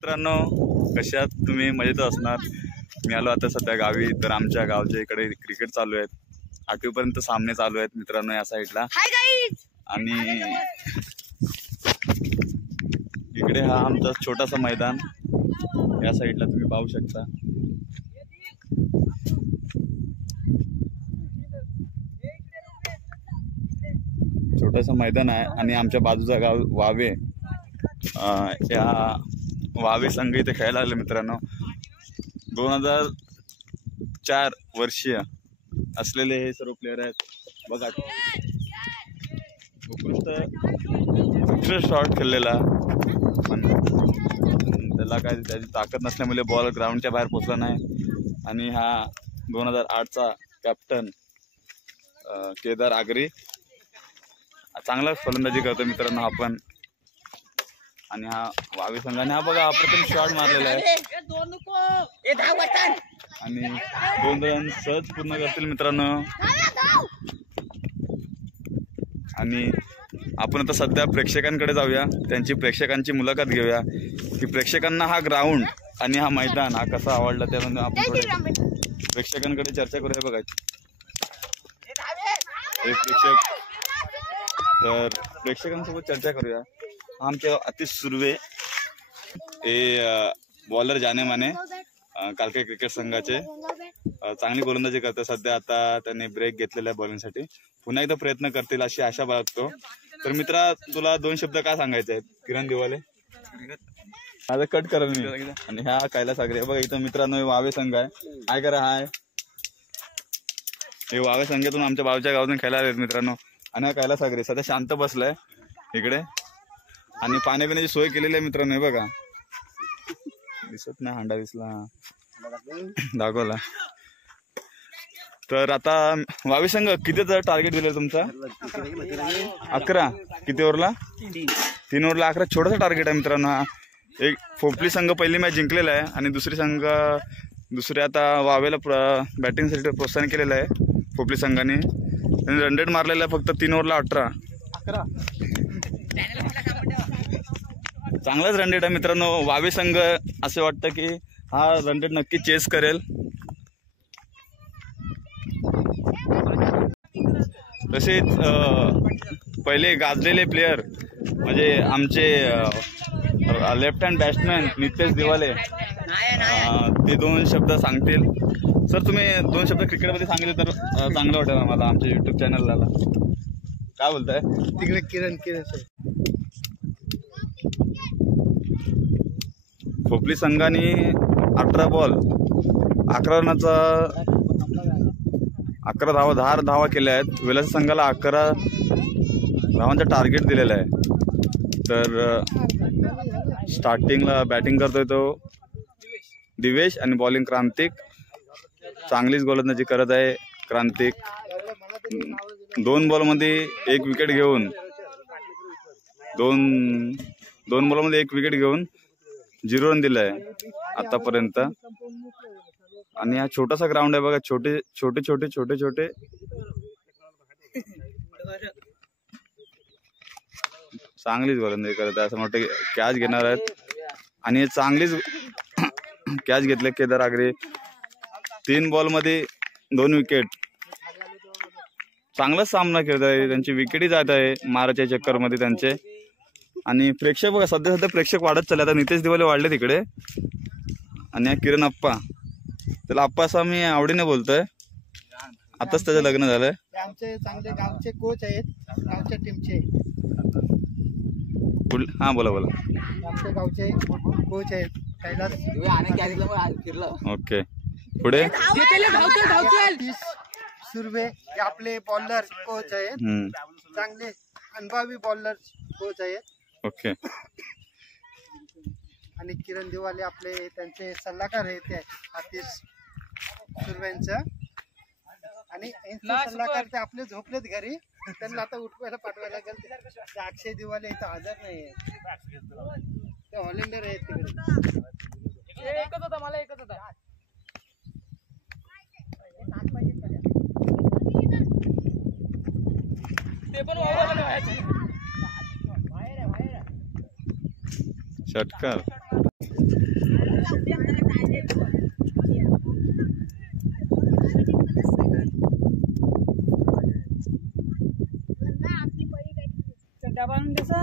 मित्रांनो, कशात तुम्ही मजेत असणार। मी आलो आता सध्या गावी। तर आमच्या गावच्या इकडे क्रिकेट चालू आहेत, 8वी पर्यंत सामने चालू आहेत मित्रांनो या साईडला। आणि इकडे हा आमचा छोटासा मैदान या साईडला तुम्ही पाहू शकता। छोटासा मैदान आहे आणि आमच्या बाजूचा गाव वावे। या वावे संघ इथे खेळायला आले मित्रांनो। 2004 वर्षीय असलेले हे सर्व प्लेयर आहेत बघा। उत्कृष्ट शॉट खेळलेला, पण त्याला काय त्याची ताकद नसल्यामुळे बॉल ग्राउंडच्या बाहेर पोहोचला नाही। आणि हा 2008चा कॅप्टन केदार आगरी चांगला फलंदाजी करतो मित्रांनो हा पण। आणि हा वावी संघाने हा बघा अप्रतिम शॉट मारलेला आहे आणि 2 रन सहज पूर्ण करतील मित्रांनो। आणि आपण आता सध्या प्रेक्षकांकडे जाऊया, त्यांची प्रेक्षकांची मुलाखत घेऊया की प्रेक्षकांना हा ग्राउंड आणि हा मैदान हा कसा आवडला। त्यानंतर आपण प्रेक्षकांकडे चर्चा करूया बघा। हे प्रेक्षक, तर प्रेक्षकांसोबत चर्चा करूया। आमचे आतिश सुर्वे हे बॉलर जाने माने कालके क्रिकेट संघाचे चांगली गोलंदाजी करतात सध्या। आता त्यांनी ब्रेक घेतलेला आहे बॉलिंगसाठी, पुन्हा एकदा प्रयत्न करतील अशी आशा बाळगतो। तर मित्रा, तुला 2 शब्द काय सांगायचे आहेत? किरण दिवाले माझं कट करा मी। आणि ह्या कैलास आगरे बघा इथं मित्रांनो वावे संघ आहे। काय करा हाय, हे वावे संघातून आमच्या बाजूच्या गावातून खेळायला आहेत मित्रांनो। आणि हा कैलास आगरे सध्या शांत बसलाय इकडे आणि पाण्यापिण्याची सोय केलेली आहे मित्रांनो। हे बघा दिसत नाही, हांडा दिसला दाखवला। तर आता वावी संघ कितीचं टार्गेट दिलं तुमचा? 11। किती ओव्हरला? 3 ओव्हरला 11। छोटासा टार्गेट आहे मित्रांनो हा। एक फोपली संघ पहिली मॅच जिंकलेला आहे आणि दुसरी आता वावेला बॅटिंगसाठी प्रोत्साहन केलेलं आहे फोपली संघाने। त्यांनी रन रेट मारलेला आहे फक्त 3 ओव्हरला 18। चांगलाच रन रेट आहे मित्रांनो। वावे संघ असे वाटतं की हा रन रेट नक्की चेस करेल। तसेच पहिले गाजलेले प्लेयर म्हणजे आमचे लेफ्ट हँड बॅट्समॅन नितेश दिवाले ते 2 शब्द सांगतील। सर तुम्ही 2 शब्द क्रिकेटमध्ये सांगितले तर चांगलं वाटेल आम्हाला आमच्या यूट्यूब चॅनलला। काय बोलताय तिकडे? किरण सर। फोपली संघाने 18 बॉल 11 रनाचा 11 धावा 10 धावा केल्या आहेत। विलास संघाला 11 धावांचा टार्गेट दिलेला आहे। तर स्टार्टिंगला बॅटिंग करतोय तो दिवेश आणि बॉलिंग क्रांतिक। चांगलीच गोलंदाजी करत आहे क्रांतिक। 2 बॉलमध्ये 1 विकेट घेऊन 2 बॉलमध्ये 1 विकेट घेऊन 0 रन दिलाय आतापर्यंत। आणि हा छोटासा ग्राउंड आहे बघा, छोटे चांगलीच गोलंदाजी करत आहे असं वाटतं। कॅच घेणार आहेत आणि चांगलीच कॅच घेतले केदार आगरे। 3 बॉलमध्ये 2 विकेट। चांगलाच सामना खेळत आहे, त्यांची विकेटही जात आहे माराच्या चक्करमध्ये त्यांचे। आणि प्रेक्षक बघा सध्या प्रेक्षक वाढत चालले। आता नितेश दिवाले वाढले तिकडे आणि किरण अप्पा, त्याला अप्पा असं मी आवडीने बोलतोय, आताच त्याचं लग्न झालंय। आमचे चांगले गावचे कोच आहेत, गावच्या टीमचे। हा बोला आमच्या गावचे कोच आहेत कैलास। ओके पुढे सुर्वे हे आपले बॉलर कोच आहेत, चांगले अनुभवी बॉलर कोच आहेत। ओके। आणि किरण दिवाले आपले त्यांचे सल्लागार आहेत ते आतिश सुर्वेंचं। आणि सल्लागार ते आपले झोपलेत घरी, त्यांना आता उठवायला पाठवायला लागेल। अक्षय दिवाले इथं हजर नाहीये, ते हॉलंडर आहेत तिकडे। एकच होता मला, एकच होता। ते पण षटकार डबा आणून द्यायचा.